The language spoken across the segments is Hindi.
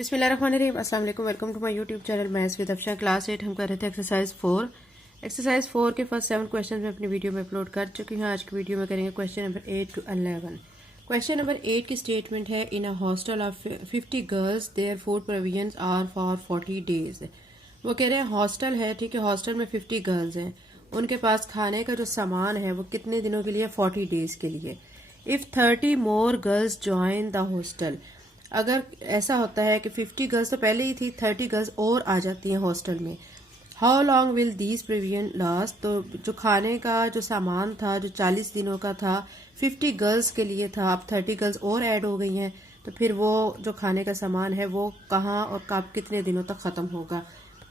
बिस्मिल्लाहिर्रहमानिर्रहीम। अस्सलाम वालेकुम। Welcome to my YouTube channel maths with Afsha. Class 8 हम कर रहे थे एक्सरसाइज 4। एक्सरसाइज 4 के फर्स्ट 7 क्वेश्चन मैं अपनी वीडियो में अपलोड कर चुकी हूँ। आज की वीडियो में करेंगे question number 8 to 11। Question number 8 की स्टेटमेंट है, in a hostel of 50 girls there food provisions are for 40 days. वो कह रहे हैं हॉस्टल है, ठीक है, हॉस्टल में 50 गर्ल्स हैं, उनके पास खाने का जो सामान है वो कितने दिनों के लिए, 40 डेज के लिए। If 30 more girls join the hostel, अगर ऐसा होता है कि 50 गर्ल्स तो पहले ही थी, 30 गर्ल्स और आ जाती हैं हॉस्टल में, how long will these provision last. तो जो खाने का जो सामान था जो 40 दिनों का था 50 गर्ल्स के लिए था, अब 30 गर्ल्स और ऐड हो गई हैं, तो फिर वो जो खाने का सामान है वो कहाँ और कब कितने दिनों तक ख़त्म होगा,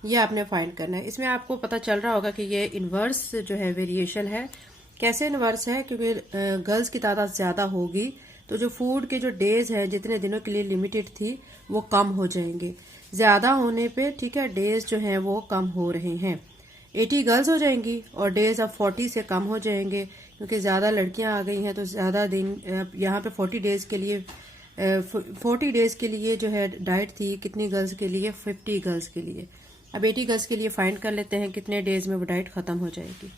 ये आपने फाइंड करना है। इसमें आपको पता चल रहा होगा कि ये इन्वर्स जो है वेरिएशन है। कैसे इन्वर्स है, क्योंकि गर्ल्स की तादाद ज़्यादा होगी तो जो फूड के जो डेज है जितने दिनों के लिए लिमिटेड थी वो कम हो जाएंगे, ज्यादा होने पे, ठीक है, डेज जो हैं वो कम हो रहे हैं। 80 गर्ल्स हो जाएंगी और डेज अब 40 से कम हो जाएंगे, क्योंकि ज्यादा लड़कियां आ गई हैं तो ज्यादा दिन। यहाँ पे 40 डेज के लिए 40 डेज के लिए जो है डाइट थी कितनी गर्ल्स के लिए, 50 गर्ल्स के लिए। अब 80 गर्ल्स के लिए फाइंड कर लेते हैं कितने डेज में वो डाइट खत्म हो जाएगी।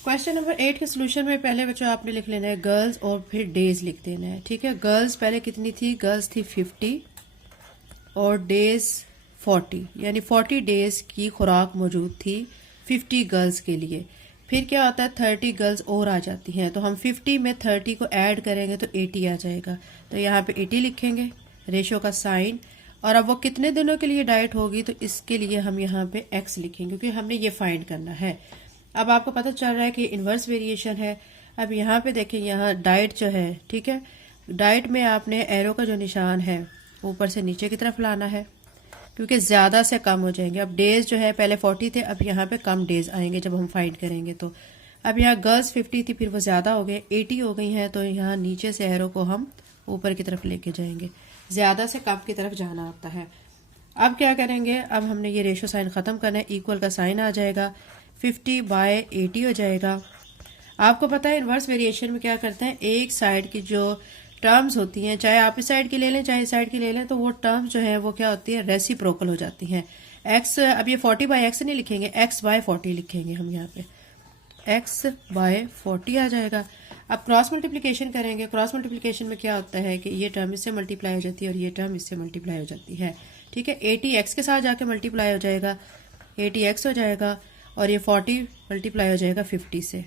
क्वेश्चन नंबर 8 के सोल्यूशन में पहले बच्चों आपने लिख लेना है गर्ल्स और फिर डेज लिख देना है, ठीक है। गर्ल्स पहले कितनी थी, गर्ल्स थी 50 और डेज 40, यानी 40 डेज की खुराक मौजूद थी 50 गर्ल्स के लिए। फिर क्या होता है, 30 गर्ल्स और आ जाती हैं, तो हम 50 में 30 को ऐड करेंगे तो 80 आ जाएगा। तो यहाँ पे 80 लिखेंगे, रेशो का साइन, और अब वो कितने दिनों के लिए डाइट होगी तो इसके लिए हम यहाँ पे x लिखेंगे, क्योंकि हमने ये फाइंड करना है। अब आपको पता चल रहा है कि इन्वर्स वेरिएशन है। अब यहाँ पे देखें, यहाँ डाइट जो है, ठीक है, डाइट में आपने एरो का जो निशान है ऊपर से नीचे की तरफ लाना है, क्योंकि ज़्यादा से कम हो जाएंगे। अब डेज जो है पहले 40 थे, अब यहाँ पे कम डेज आएंगे जब हम फाइंड करेंगे। तो अब यहाँ गर्ल्स 50 थी, फिर वो ज़्यादा हो गए, 80 हो गई हैं, तो यहाँ नीचे से एरो को हम ऊपर की तरफ लेके जाएंगे, ज़्यादा से कम की तरफ जाना होता है। अब क्या करेंगे, अब हमने ये रेशो साइन ख़त्म करना है, इक्वल का साइन आ जाएगा, 50/80 हो जाएगा। आपको पता है इन्वर्स वेरिएशन में क्या करते हैं, एक साइड की जो टर्म्स होती हैं, चाहे आप इस साइड की ले लें चाहे इस साइड की ले लें, तो वो टर्म्स जो है वो क्या होती है, रेसिप्रोकल हो जाती हैं। x, अब ये 40/x नहीं लिखेंगे, x/40 लिखेंगे हम यहाँ पे, x/40 आ जाएगा। अब क्रॉस मल्टीप्लिकेशन करेंगे, क्रॉस मल्टीप्लिकेशन में क्या होता है कि ये टर्म इससे मल्टीप्लाई हो जाती है और ये टर्म इससे मल्टीप्लाई हो जाती है, ठीक है। 80 x के साथ जाके मल्टीप्लाई हो जाएगा, 80 x हो जाएगा, और ये 40 मल्टीप्लाई हो जाएगा 50 से,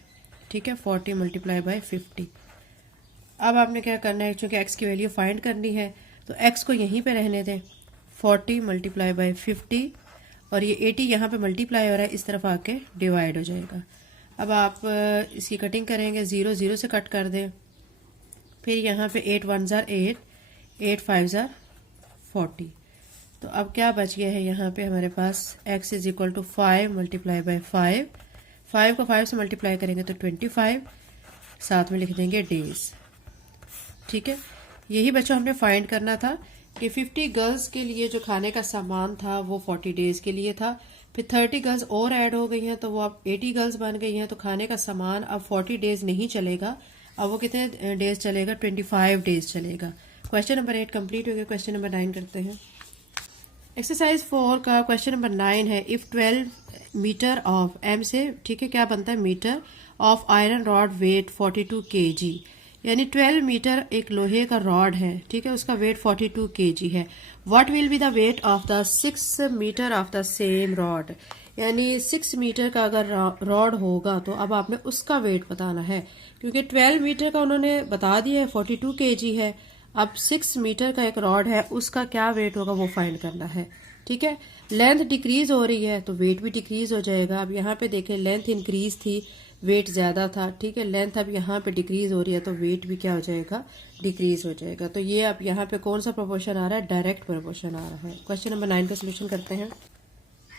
ठीक है, 40 × 50। अब आपने क्या करना है, चूंकि x की वैल्यू फाइंड करनी है तो x को यहीं पे रहने दें, 40 × 50, और ये 80 यहाँ पे मल्टीप्लाई हो रहा है, इस तरफ आके डिवाइड हो जाएगा। अब आप इसकी कटिंग करेंगे, 0 0 से कट कर दें, फिर यहाँ पे 8 1s are 8, 8 5s are 40। तो अब क्या बच गया है, यहाँ पे हमारे पास x = 5 × 5, 5 को 5 से मल्टीप्लाई करेंगे तो 25, साथ में लिख देंगे डेज, ठीक है। यही बच्चों हमने फाइंड करना था कि 50 गर्ल्स के लिए जो खाने का सामान था वो 40 डेज के लिए था, फिर 30 गर्ल्स और ऐड हो गई हैं तो वो अब 80 गर्ल्स बन गई हैं, तो खाने का सामान अब 40 डेज नहीं चलेगा, अब वो कितने डेज चलेगा, 25 डेज चलेगा। क्वेश्चन नंबर 8 कंप्लीट हो गया। क्वेश्चन नंबर 9 करते हैं। एक्सरसाइज 4 का क्वेश्चन नंबर 9 है, इफ 12 मीटर ऑफ m से, ठीक है, क्या बनता है, metre of iron rod weight 42 kg, यानी 12 मीटर एक लोहे का रॉड है, ठीक है, उसका वेट 42 kg है। What will be the weight of the 6 metre of the same rod, यानी 6 मीटर का अगर रॉड होगा तो अब आपने उसका वेट बताना है, क्योंकि 12 मीटर का उन्होंने बता दिया है 42 kg है, अब 6 मीटर का एक रॉड है उसका क्या वेट होगा वो फाइंड करना है, ठीक है। लेंथ डिक्रीज हो रही है तो वेट भी डिक्रीज हो जाएगा। अब यहाँ पे देखें, लेंथ इंक्रीज थी, वेट ज्यादा था, ठीक है, लेंथ अब यहाँ पे डिक्रीज हो रही है तो वेट भी क्या हो जाएगा, डिक्रीज हो जाएगा। तो ये अब यहाँ पे कौन सा प्रोपोर्शन आ रहा है, डायरेक्ट प्रोपोर्शन आ रहा है। क्वेश्चन नंबर 9 का सोल्यूशन करते हैं।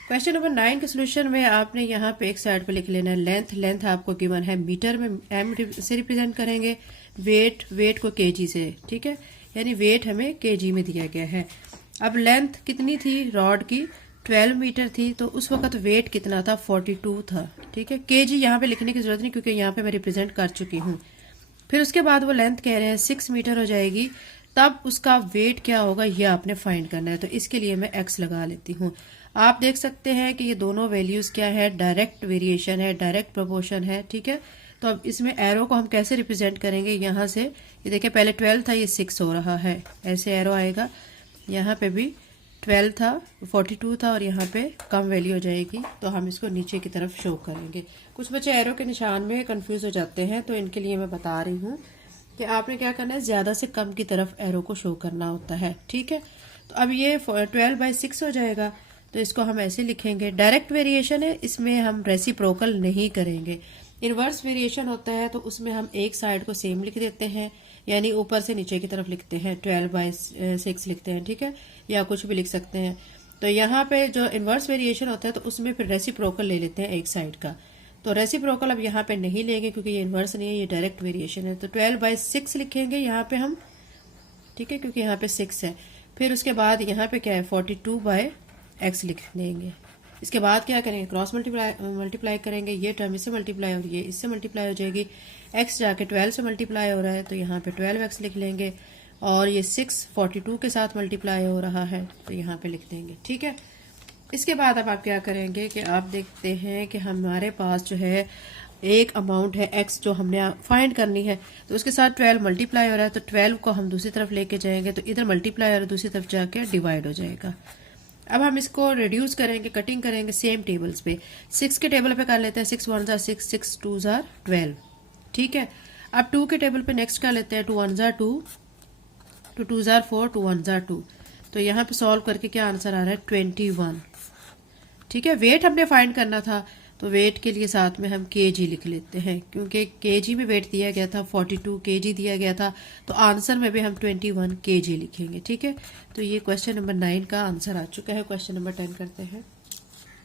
क्वेश्चन नंबर 9 के सोल्यूशन में आपने यहाँ पे एक साइड पे लिख लेना है लेंथ, लेंथ आपको गिवन है मीटर में, m से रिप्रेजेंट करेंगे, वेट को kg से, ठीक है, यानी वेट हमें kg में दिया गया है। अब लेंथ कितनी थी रॉड की, 12 मीटर थी, तो उस वक्त वेट कितना था, 42 था, ठीक है। kg यहाँ पे लिखने की जरूरत नहीं क्योंकि यहाँ पे मैं रिप्रेजेंट कर चुकी हूँ। फिर उसके बाद वो लेंथ कह रहे हैं 6 मीटर हो जाएगी, तब उसका वेट क्या होगा ये आपने फाइंड करना है। तो इसके लिए मैं x लगा लेती हूँ। आप देख सकते हैं कि ये दोनों वैल्यूज क्या है, डायरेक्ट वेरिएशन है, डायरेक्ट प्रोपोर्शन है, ठीक है। तो अब इसमें एरो को हम कैसे रिप्रेजेंट करेंगे, यहाँ से ये देखिए पहले 12 था, ये 6 हो रहा है, ऐसे एरो आएगा। यहाँ पे भी 12 था, 42 था और यहाँ पे कम वैल्यू हो जाएगी, तो हम इसको नीचे की तरफ शो करेंगे। कुछ बच्चे एरो के निशान में कंफ्यूज हो जाते हैं, तो इनके लिए मैं बता रही हूँ कि आपने क्या करना है, ज्यादा से कम की तरफ एरो को शो करना होता है, ठीक है। तो अब ये 12/6 हो जाएगा, तो इसको हम ऐसे लिखेंगे। डायरेक्ट वेरिएशन है, इसमें हम रेसिप्रोकल नहीं करेंगे। इनवर्स वेरिएशन होता है तो उसमें हम एक साइड को सेम लिख देते हैं, यानी ऊपर से नीचे की तरफ लिखते हैं, 12/6 लिखते हैं, ठीक है, या कुछ भी लिख सकते हैं। तो यहाँ पे जो इनवर्स वेरिएशन होता है तो उसमें फिर रेसिप्रोकल ले लेते हैं एक साइड का। तो रेसिप्रोकल अब यहाँ पे नहीं लेंगे क्योंकि ये इनवर्स नहीं है, ये डायरेक्ट वेरिएशन है। तो 12/6 लिखेंगे यहाँ पे हम, ठीक है, क्योंकि यहाँ पे 6 है। फिर उसके बाद यहाँ पे क्या है, 42/x लिख देंगे। इसके बाद क्या करेंगे, क्रॉस मल्टीप्लाई करेंगे, ये टर्म इससे मल्टीप्लाई और ये इससे मल्टीप्लाई हो जाएगी। x जाके 12 से मल्टीप्लाई हो रहा है तो यहाँ पे 12x लिख लेंगे, और ये 6 42 के साथ मल्टीप्लाई हो रहा है तो यहाँ पे लिख देंगे, ठीक है। इसके बाद अब आप क्या करेंगे कि आप देखते हैं कि हमारे पास जो है एक अमाउंट है x जो हमने फाइंड करनी है, तो उसके साथ 12 मल्टीप्लाई हो रहा है, तो 12 को हम दूसरी तरफ लेके जाएंगे तो इधर मल्टीप्लाई और दूसरी तरफ जाके डिवाइड हो जाएगा। अब हम इसको रिड्यूस करेंगे, कटिंग करेंगे सेम टेबल्स पे। 6 के टेबल पे कर लेते हैं, 6 1 6, 6 2 12, ठीक है। अब 2 के टेबल पे नेक्स्ट कर लेते हैं, 2 1 2, 2 2 4, 2 1 2। तो यहाँ पे सॉल्व करके क्या आंसर आ रहा है, 21, ठीक है। वेट हमने फाइंड करना था, तो वेट के लिए साथ में हम केजी लिख लेते हैं, क्योंकि केजी में वेट दिया गया था, 42 केजी दिया गया था, तो आंसर में भी हम 21 केजी लिखेंगे, ठीक है। तो ये क्वेश्चन नंबर 9 का आंसर आ चुका है। क्वेश्चन नंबर 10 करते हैं।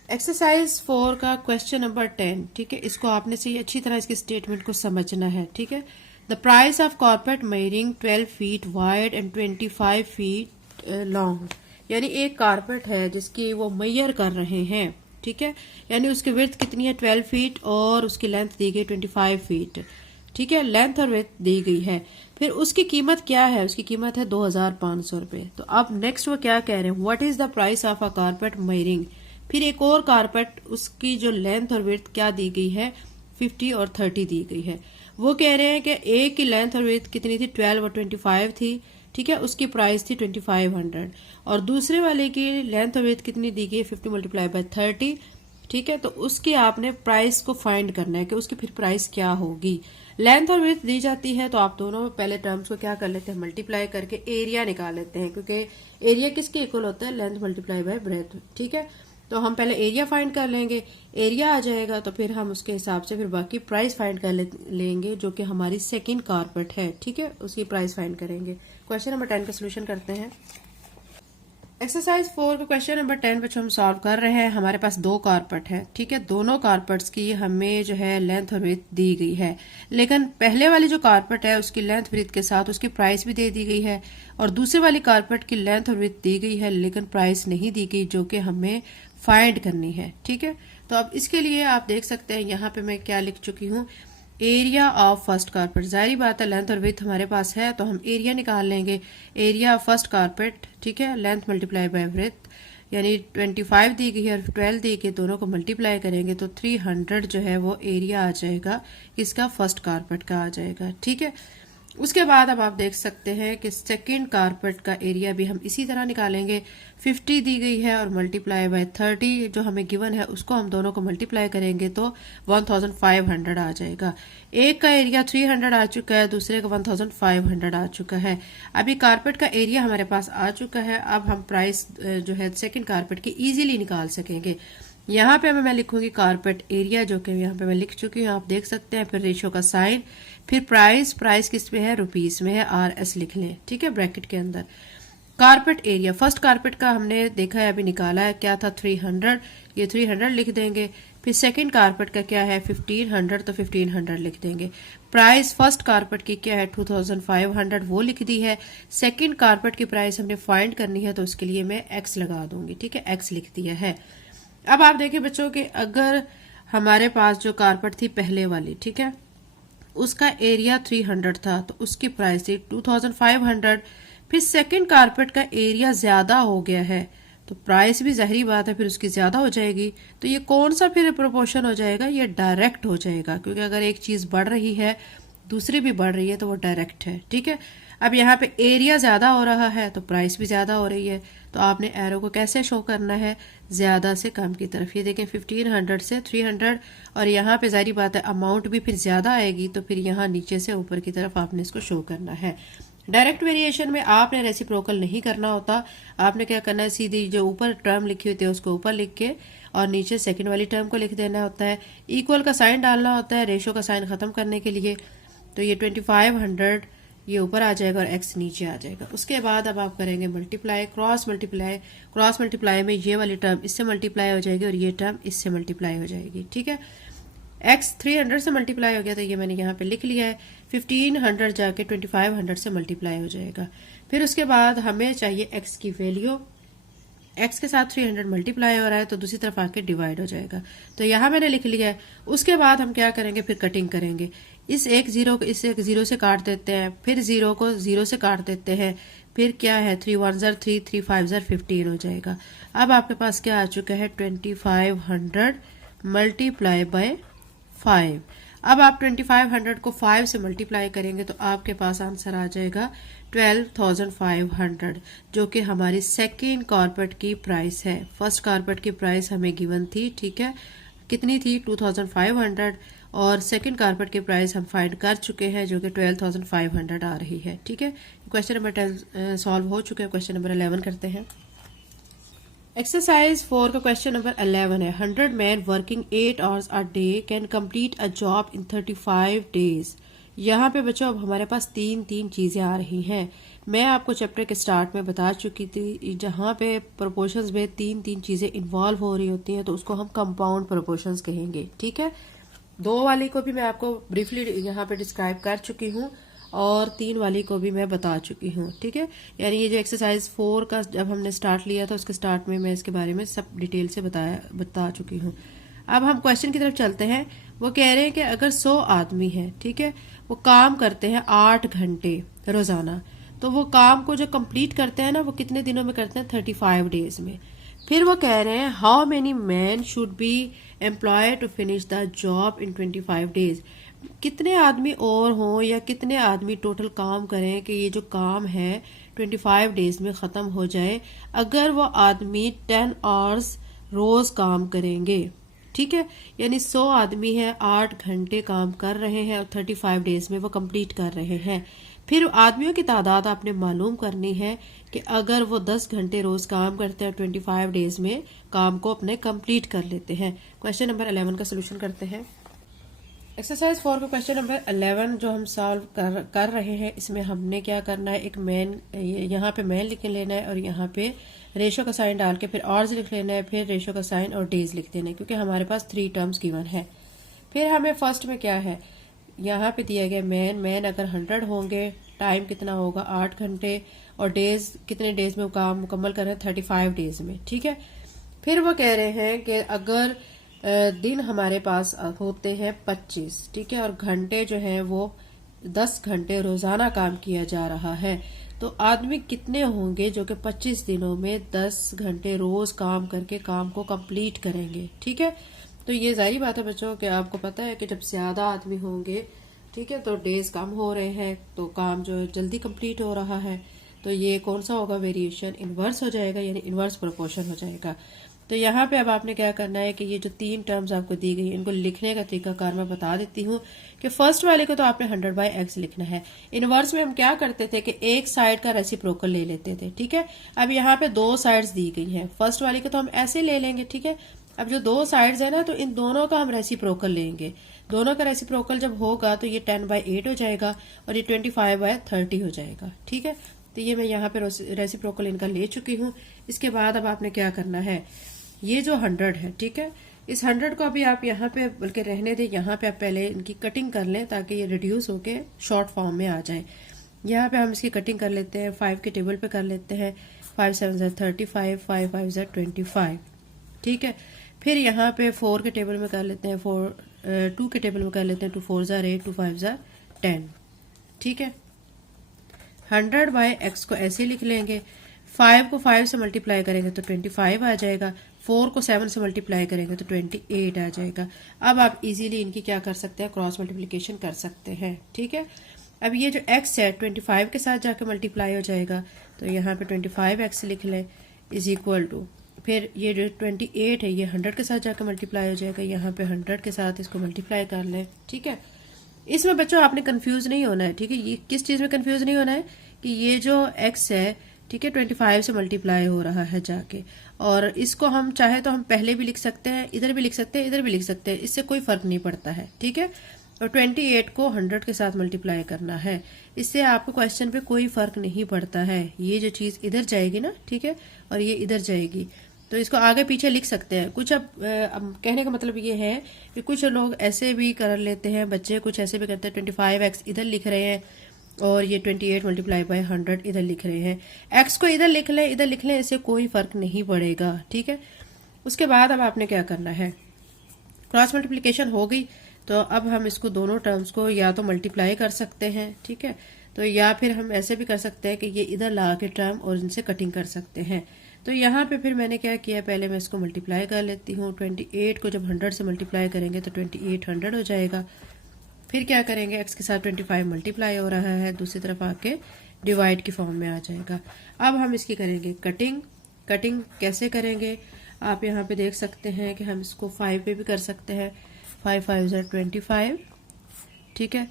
एक्सरसाइज 4 का क्वेश्चन नंबर 10, ठीक है। इसको आपने से अच्छी तरह इसके स्टेटमेंट को समझना है, ठीक है। The price of carpet measuring 12 feet wide and 25 feet long, यानी एक कारपेट है जिसकी वो मेजर कर रहे हैं, ठीक है, यानी उसकी विड्थ कितनी है, 12 फीट, और उसकी लेंथ दी गई 25 फीट, ठीक है, लेंथ और विड्थ दी गई है। फिर उसकी कीमत क्या है, उसकी कीमत है 2500 रुपए। तो अब नेक्स्ट वो क्या कह रहे हैं, what is the price of a carpet measuring. फिर एक और कारपेट, उसकी जो लेंथ और विड्थ क्या दी गई है, 50 और 30 दी गई है। वो कह रहे हैं कि एक की लेंथ और विड्थ कितनी थी, 12 और 25 थी, ठीक है, उसकी प्राइस थी 2500, और दूसरे वाले की लेंथ और विड्थ कितनी दी गई, 50 × 30, ठीक है। तो उसकी आपने प्राइस को फाइंड करना है कि उसकी फिर प्राइस क्या होगी। लेंथ और विड्थ दी जाती है तो आप दोनों पहले टर्म्स को क्या कर लेते हैं, मल्टीप्लाई करके एरिया निकाल लेते हैं, क्योंकि एरिया किसके इक्वल होता है, लेंथ मल्टीप्लाई बाय ब्रेथ, ठीक है। तो हम पहले एरिया फाइंड कर लेंगे, एरिया आ जाएगा तो फिर हम उसके हिसाब से फिर बाकी प्राइस फाइंड कर लेंगे, जो कि हमारी सेकंड कारपेट है, ठीक है, उसकी प्राइस फाइंड करेंगे। क्वेश्चन नंबर 10 का सोल्यूशन करते हैं। एक्सरसाइज 4 का क्वेश्चन नंबर 10 बच्चों हम सॉल्व कर रहे हैं। हमारे पास दो कारपेट है, ठीक है, दोनों कारपेट्स की हमें जो है लेंथ और विड्थ दी गई है, लेकिन पहले वाली जो कारपेट है उसकी लेंथ विड्थ के साथ उसकी प्राइस भी दे दी गई है, और दूसरी वाली कारपेट की लेंथ और विड्थ दी गई है लेकिन प्राइस नहीं दी गई, जो कि हमें फाइंड करनी है, ठीक है। तो अब इसके लिए आप देख सकते हैं यहाँ पे मैं क्या लिख चुकी हूँ, एरिया ऑफ फर्स्ट कारपेट। जाहिर बात है लेंथ और विड्थ हमारे पास है तो हम एरिया निकाल लेंगे, एरिया ऑफ फर्स्ट कारपेट, ठीक है, लेंथ मल्टीप्लाई बाय विड्थ, यानी 25 दी गई है और 12 दी गई, दोनों को मल्टीप्लाई करेंगे तो 300 जो है वो एरिया आ जाएगा, इसका फर्स्ट कारपेट का आ जाएगा, ठीक है। उसके बाद अब आप देख सकते हैं कि सेकंड कारपेट का एरिया भी हम इसी तरह निकालेंगे। 50 दी गई है और मल्टीप्लाई बाय 30 जो हमें गिवन है उसको हम दोनों को मल्टीप्लाई करेंगे तो 1500 आ जाएगा। एक का एरिया 300 आ चुका है, दूसरे का 1500 आ चुका है। अभी कारपेट का एरिया हमारे पास आ चुका है, अब हम प्राइस जो है सेकंड कारपेट की इजीली निकाल सकेंगे। यहाँ पे मैं लिखूंगी कारपेट एरिया, जो कि यहाँ पे मैं लिख चुकी हूँ, आप देख सकते हैं। फिर रेशो का साइन, फिर प्राइस किस पे है, रुपीस में है, RS लिख लें, ठीक है, ब्रैकेट के अंदर। कारपेट एरिया, फर्स्ट कारपेट का हमने देखा है, अभी निकाला है, क्या था 300, ये 300 लिख देंगे। फिर सेकंड कारपेट का क्या है 1500, तो 1500 लिख देंगे। प्राइस फर्स्ट कारपेट की क्या है 2500, वो लिख दी है। सेकंड कारपेट की प्राइस हमने फाइंड करनी है तो उसके लिए मैं X लगा दूंगी, ठीक है, X लिख दिया है। अब आप देखिए बच्चों कि अगर हमारे पास जो कारपेट थी पहले वाली, ठीक है, उसका एरिया 300 था तो उसकी प्राइस थी 2500, फिर सेकंड कारपेट का एरिया ज्यादा हो गया है तो प्राइस भी ज़ाहिरी बात है फिर उसकी ज्यादा हो जाएगी। तो ये कौन सा फिर प्रोपोर्शन हो जाएगा, ये डायरेक्ट हो जाएगा, क्योंकि अगर एक चीज बढ़ रही है दूसरी भी बढ़ रही है तो वो डायरेक्ट है। ठीक है, अब यहाँ पे एरिया ज्यादा हो रहा है तो प्राइस भी ज्यादा हो रही है, तो आपने एरो को कैसे शो करना है, ज्यादा से कम की तरफ। ये देखें 1500 से 300, और यहाँ पे जाहिर बात है अमाउंट भी फिर ज्यादा आएगी, तो फिर यहाँ नीचे से ऊपर की तरफ आपने इसको शो करना है। डायरेक्ट वेरिएशन में आपने रेसिप्रोकल नहीं करना होता, आपने क्या करना है, सीधी जो ऊपर टर्म लिखी होती है उसको ऊपर लिख के और नीचे सेकंड वाली टर्म को लिख देना होता है। इक्वल का साइन डालना होता है रेशो का साइन खत्म करने के लिए। तो ये 2500 ये ऊपर आ जाएगा और x नीचे आ जाएगा। उसके बाद अब आप करेंगे multiply, cross multiply. Cross multiply में ये वाली टर्म इससे मल्टीप्लाई हो जाएगी और ये टर्म इससे मल्टीप्लाई हो जाएगी। ठीक है, x 300 से मल्टीप्लाई हो गया तो ये मैंने यहाँ पे लिख लिया है, 1500 जाके 2500 से मल्टीप्लाई हो जाएगा। फिर उसके बाद हमें चाहिए x की वैल्यू, x के साथ 300 मल्टीप्लाई हो रहा है तो दूसरी तरफ आके डिवाइड हो जाएगा, तो यहाँ मैंने लिख लिया है। उसके बाद हम क्या करेंगे, फिर कटिंग करेंगे। इस एक जीरो को इस एक जीरो से काट देते हैं, फिर जीरो को जीरो से काट देते हैं, फिर क्या है 3 1 ज़र 3 3 5 ज़र 15 हो जाएगा। अब आपके पास क्या आ चुका है 2500 मल्टीप्लाई बाय 5। अब आप 2500 को 5 से मल्टीप्लाई करेंगे तो आपके पास आंसर आ जाएगा 12,500, जो कि हमारी सेकेंड कारपेट की प्राइस है। फर्स्ट कारपेट की प्राइस हमें गिवन थी, ठीक है, कितनी थी 2500, और सेकंड कारपेट की प्राइस हम फाइंड कर चुके हैं जो कि 12,500 आ रही है। ठीक है, क्वेश्चन नंबर 10 सॉल्व हो चुके हैं। क्वेश्चन नंबर 11 करते हैं। एक्सरसाइज 4 का क्वेश्चन नंबर 11 है, 100 man working 8 hours a day can complete a job in 35 days. यहाँ पे बच्चों अब हमारे पास तीन चीजें आ रही हैं। मैं आपको चैप्टर के स्टार्ट में बता चुकी थी, जहाँ पे प्रोपोर्शंस में तीन चीजें इन्वॉल्व हो रही होती हैं तो उसको हम कंपाउंड प्रोपोर्शंस कहेंगे। ठीक है, 2 वाली को भी मैं आपको ब्रीफली यहाँ पे डिस्क्राइब कर चुकी हूँ और 3 वाली को भी मैं बता चुकी हूँ। ठीक है, यानी ये जो एक्सरसाइज 4 का जब हमने स्टार्ट लिया था उसके स्टार्ट में मैं इसके बारे में सब डिटेल से बता चुकी हूँ। अब हम क्वेश्चन की तरफ चलते हैं। वो कह रहे हैं कि अगर 100 आदमी है, ठीक है, वो काम करते हैं 8 घंटे रोजाना, तो वो काम को जो कंप्लीट करते हैं ना वो कितने दिनों में करते हैं, 35 डेज में। फिर वो कह रहे हैं how many man should be employed to finish the job in 25 days. कितने आदमी और हों या कितने आदमी टोटल काम करें कि ये जो काम है 25 डेज में खत्म हो जाए, अगर वो आदमी 10 आवर्स रोज काम करेंगे। ठीक है, यानी 100 आदमी है, 8 घंटे काम कर रहे हैं और 35 डेज में वो कंप्लीट कर रहे हैं। फिर आदमियों की तादाद आपने मालूम करनी है कि अगर वो 10 घंटे रोज काम करते हैं 25 डेज में काम को अपने कंप्लीट कर लेते हैं। क्वेश्चन नंबर 11 का सोल्यूशन करते हैं। एक्सरसाइज 4 का क्वेश्चन नंबर 11 जो हम सॉल्व कर रहे हैं, इसमें हमने क्या करना है, एक मैन यहाँ पे मैन लिख लेना है और यहाँ पे रेशो का साइन डाल के फिर आवर्स लिख लेना है, फिर रेशो का साइन और डेज लिख देना है, क्योंकि हमारे पास 3 टर्म्स गिवन है। फिर हमें फर्स्ट में क्या है, यहाँ पे दिया गया मैन अगर 100 होंगे, टाइम कितना होगा 8 घंटे, और डेज कितने डेज में वो काम मुकम्मल कर रहे हैं 35 डेज में। ठीक है, फिर वो कह रहे हैं कि अगर दिन हमारे पास होते हैं 25, ठीक है, और घंटे जो है वो 10 घंटे रोजाना काम किया जा रहा है, तो आदमी कितने होंगे जो कि 25 दिनों में 10 घंटे रोज काम करके काम को कंप्लीट करेंगे। ठीक है, तो ये जाहिर बात है बच्चों कि आपको पता है कि जब ज्यादा आदमी होंगे, ठीक है, तो डेज कम हो रहे हैं तो काम जो जल्दी कंप्लीट हो रहा है, तो ये कौन सा होगा, वेरिएशन इनवर्स हो जाएगा, यानी इनवर्स प्रोपोर्शन हो जाएगा। तो यहाँ पे अब आपने क्या करना है कि ये जो 3 टर्म्स आपको दी गई इनको लिखने का तरीकाकार मैं बता देती हूँ कि फर्स्ट वाले को तो आपने 100/x लिखना है। इनवर्स में हम क्या करते थे कि एक साइड का रेसिप्रोकल ले लेते थे। ठीक है, अब यहाँ पे 2 साइड्स दी गई हैं, फर्स्ट वाले को तो हम ऐसे ले लेंगे। ठीक है, अब जो 2 साइड्स है ना, तो इन दोनों का हम रेसिप्रोकल लेंगे। दोनों का रेसिप्रोकल जब होगा तो ये 10/8 हो जाएगा और ये 25/30 हो जाएगा। ठीक है, तो ये मैं यहाँ पे रेसिप्रोकल इनका ले चुकी हूँ। इसके बाद अब आपने क्या करना है, ये जो 100 है, ठीक है, इस 100 को अभी आप यहाँ पे बल्कि रहने दें, यहाँ पे आप पहले इनकी कटिंग कर लें ताकि ये रिड्यूस होके शॉर्ट फॉर्म में आ जाए। यहाँ पे हम इसकी कटिंग कर लेते हैं, 5 के टेबल पे कर लेते हैं, 5 7 ज़र 35, 5 5 ज़र 25। ठीक है, फिर यहाँ पे 4 के टेबल में कर लेते हैं, 2 के टेबल में कर लेते हैं, 2 4 ज़र 8, 2 5 ज़र 10। ठीक है, 100 बाय x को ऐसे लिख लेंगे, 5 को 5 से मल्टीप्लाई करेंगे तो 25 आ जाएगा, 4 को 7 से मल्टीप्लाई करेंगे तो 28 आ जाएगा। अब आप इजीली इनकी क्या कर सकते हैं, क्रॉस मल्टीप्लिकेशन कर सकते हैं। ठीक है, अब ये जो x है 25 के साथ जाकर मल्टीप्लाई हो जाएगा, तो यहाँ पे 25x लिख लें इज इक्वल टू, फिर ये जो 28 है ये 100 के साथ जाकर मल्टीप्लाई हो जाएगा, यहाँ पे 100 के साथ इसको मल्टीप्लाई कर लें। ठीक है, इसमें बच्चों आपने कंफ्यूज नहीं होना है। ठीक है, ये किस चीज में कंफ्यूज नहीं होना है कि ये जो x है, ठीक है, 25 से मल्टीप्लाई हो रहा है जाके, और इसको हम चाहे तो हम पहले भी लिख सकते हैं, इधर भी लिख सकते हैं, इधर भी लिख सकते हैं, इससे कोई फर्क नहीं पड़ता है। ठीक है, और 28 को 100 के साथ मल्टीप्लाई करना है, इससे आपको क्वेश्चन पे कोई फर्क नहीं पड़ता है। ये जो चीज इधर जाएगी ना, ठीक है, और ये इधर जाएगी, तो इसको आगे पीछे लिख सकते हैं कुछ। अब कहने का मतलब ये है कि कुछ लोग ऐसे भी कर लेते हैं, बच्चे कुछ ऐसे भी करते हैं, 25x इधर लिख रहे हैं और ये 28 मल्टीप्लाई बाय 100 इधर लिख रहे हैं। x को इधर लिख लें, इधर लिख लें, इससे कोई फर्क नहीं पड़ेगा। ठीक है, उसके बाद अब आपने क्या करना है, क्रॉस मल्टीप्लिकेशन हो गई तो अब हम इसको दोनों टर्म्स को या तो मल्टीप्लाई कर सकते हैं, ठीक है, तो या फिर हम ऐसे भी कर सकते हैं कि ये इधर ला के टर्म और इनसे कटिंग कर सकते हैं। तो यहाँ पे फिर मैंने क्या किया, पहले मैं इसको मल्टीप्लाई कर लेती हूँ। 28 को जब 100 से मल्टीप्लाई करेंगे तो 2800 हो जाएगा। फिर क्या करेंगे, x के साथ 25 मल्टीप्लाई हो रहा है, दूसरी तरफ आके डिवाइड की फॉर्म में आ जाएगा। अब हम इसकी करेंगे कटिंग। कटिंग कैसे करेंगे, आप यहाँ पे देख सकते हैं कि हम इसको 5 पे भी कर सकते हैं। 5 5 ज़ा 25, ठीक है,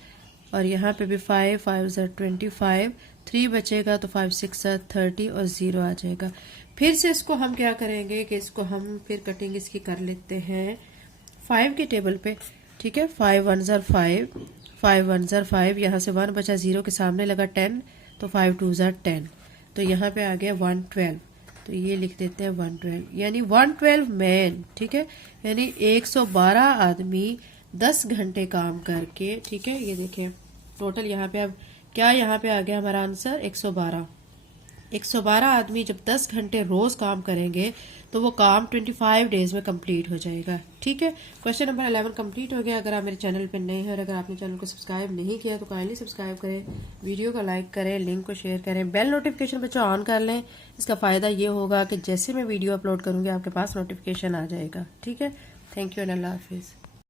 और यहाँ पे भी 5 5 ज़ा 25, 3 बचेगा तो 5 6 ज़ा 30 और 0 आ जाएगा। फिर से इसको हम क्या करेंगे कि इसको हम फिर कटिंग इसकी कर लेते हैं 5 के टेबल पे। ठीक है, 5 1 ज़ा 5, 5 1 ज़ा 5, यहाँ से 1 बचा, 0 के सामने लगा 10, तो 5 2 ज़ा 10, तो यहाँ पे आ गया 112, तो ये लिख देते हैं 112, यानी 112 मैन। ठीक है, यानी 112 आदमी 10 घंटे काम करके, ठीक है, ये देखिए टोटल यहाँ पे अब क्या यहाँ पे आ गया हमारा आंसर 112। 112 आदमी जब 10 घंटे रोज काम करेंगे तो वो काम 25 डेज में कंप्लीट हो जाएगा। ठीक है, क्वेश्चन नंबर 11 कंप्लीट हो गया। अगर आप मेरे चैनल पर नए हैं और अगर आपने चैनल को सब्सक्राइब नहीं किया तो काइंडली सब्सक्राइब करें, वीडियो को लाइक करें, लिंक को शेयर करें, बेल नोटिफिकेशन बच्चों ऑन कर लें। इसका फायदा ये होगा कि जैसे मैं वीडियो अपलोड करूंगी आपके पास नोटिफिकेशन आ जाएगा। ठीक है, thank you and Allah Hafiz.